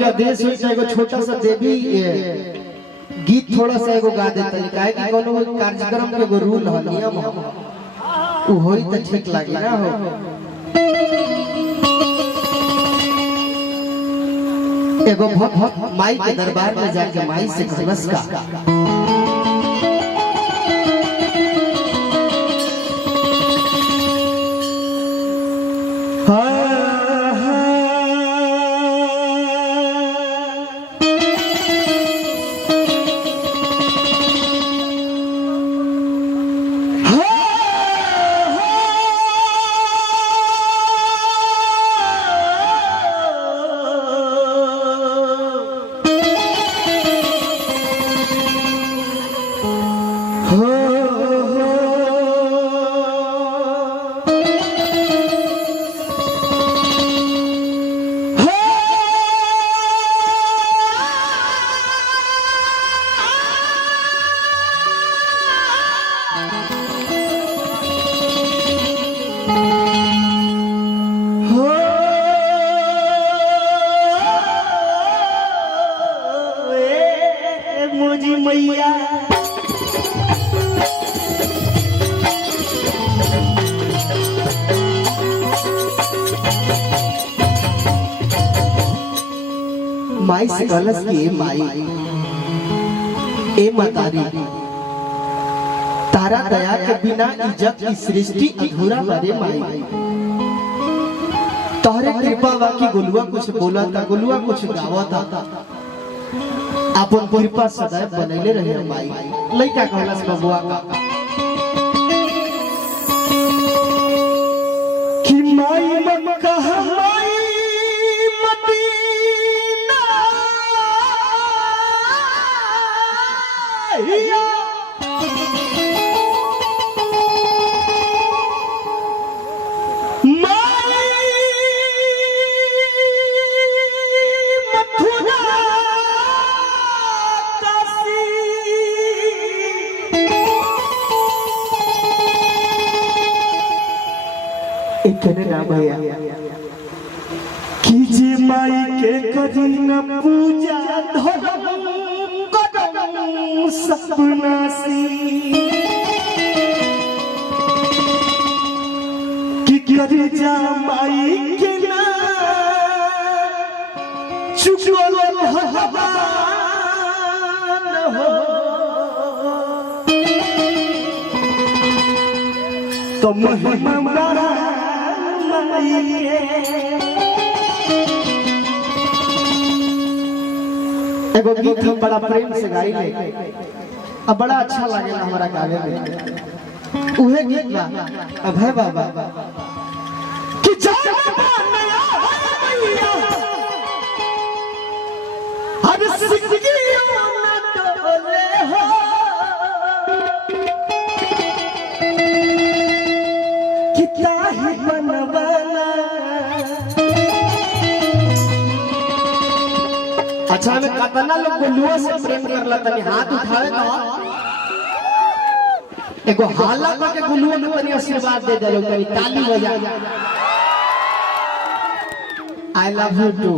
का देश हो एगो छोटा सा देवी गीत थोड़ा सा एगो गा देता है काहे कि कोनो कार्यक्रम के एगो रूल है नियम है उ होई त ठीक लागी ना हो। एगो भक्त माई के दरबार में जाके माई से कहलस का मैया माई से कहलस कि माई ए मतारी तारा दया के बिना इज्जत की सृष्टि अधूरा बरे माई। तोहरे कृपा बाकी गुलुआ कुछ बोला था गुलुआ कुछ गावा था अपन कृपा सदैव बनैले रहे माई। लइका कहलस बबुआ का कि माई मक्का माई मदीना हिया इतने ना भैया कीजिए माई के करी न पूजा धर्म कदम सपनासी कि करी जा माई के ना चुकलो भगवान हो तो महिमा एगो गीत हम बड़ा प्रेम से गाई ले अब बड़ा अच्छा लगे हमारा गावे में उहे गीत बा अभय बाबा कि नया मैया हर सिकरियों न डोले हो कितना ही बनवाना। अच्छा में कतना लोग गुलुआ से प्रेम करला तनी हाथ उठावे तो एगो हाला के गुलुआ में तनी आशीर्वाद दे दे लोग तनी ताली बजा आई लव यू टू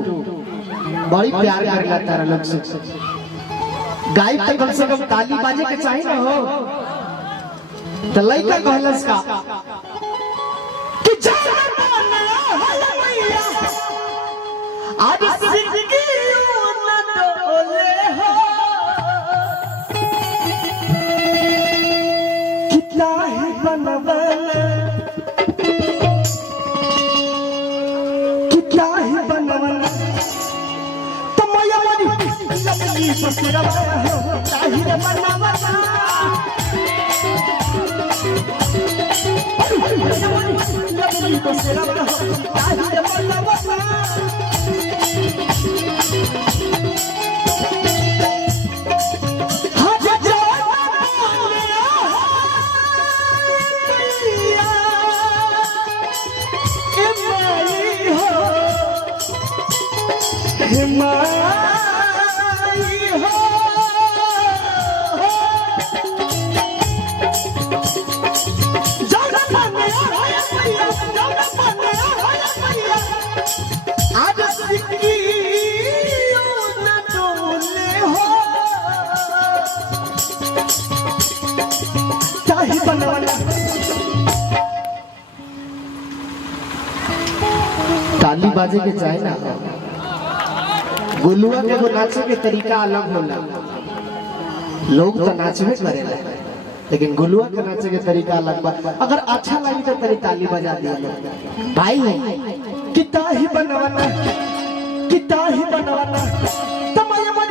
बड़ी प्यार करला तारा लोग से गाय पे कम से कम ताली बाजे के चाहिए ना हो। तो लइका कहलस का कि जाना मैया आज सिकरियों कितना ही बनवाना तो मैया मरी लपली ससुरवा हो ताही रे बनवाना लपली ससुरवा हो ताही रे बनवाना। आज ताली बाजे के चाहे ना, गुलुआ के वो नाचे के तरीका अलग होला। लोग तो नाचबे करेला, लेकिन गुलुआ के नाचे के तरीका अलग बा। अगर अच्छा लगी तो तेरी ताली बजा दिया भाई। किता ही बनवाना, किता ही बनवाना तमाया मन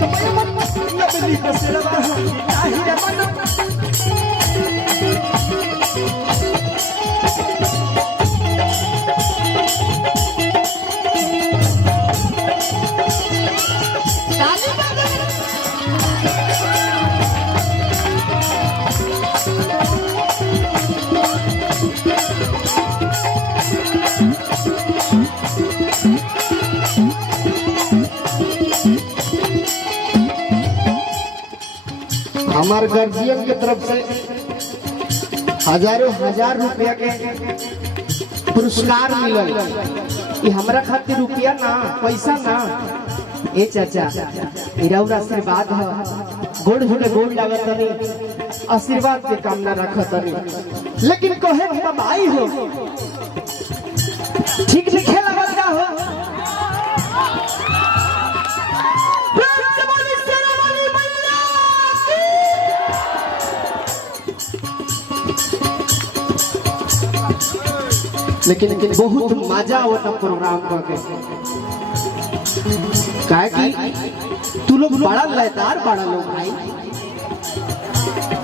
तमाया मन लबली बसरवा किता ही बनवाना। हमारे गार्जियन की तरफ से हजारों हजार रुपया के पुरस्कार मिलल। ये हमरा खातिर रुपया ना, पैसा ना, ए चाचा इराउर आशीर्वाद है। गोड़ झुके गोड़ लागत नहीं, आशीर्वाद के कामना रखत नहीं। लेकिन कहे हम भाई हो, ठीक लिखे लगत का हो। लेकिन बहुत मजा होता प्रोग्राम करके, काहे कि तू लोग बड़ा लयदार बड़ा लोग भाई,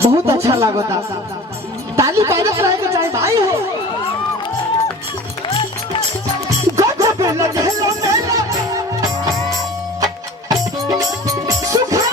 बहुत अच्छा लगता। ताली बजाते रहे के चाहे भाई हो। गजब लगे लो मेला सुखा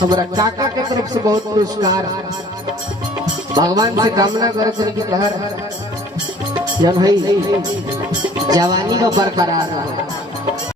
हमारा काका के तरफ से बहुत पुरस्कार। भगवान से कामना करते कि तहर जवानी में बरकरार रहो।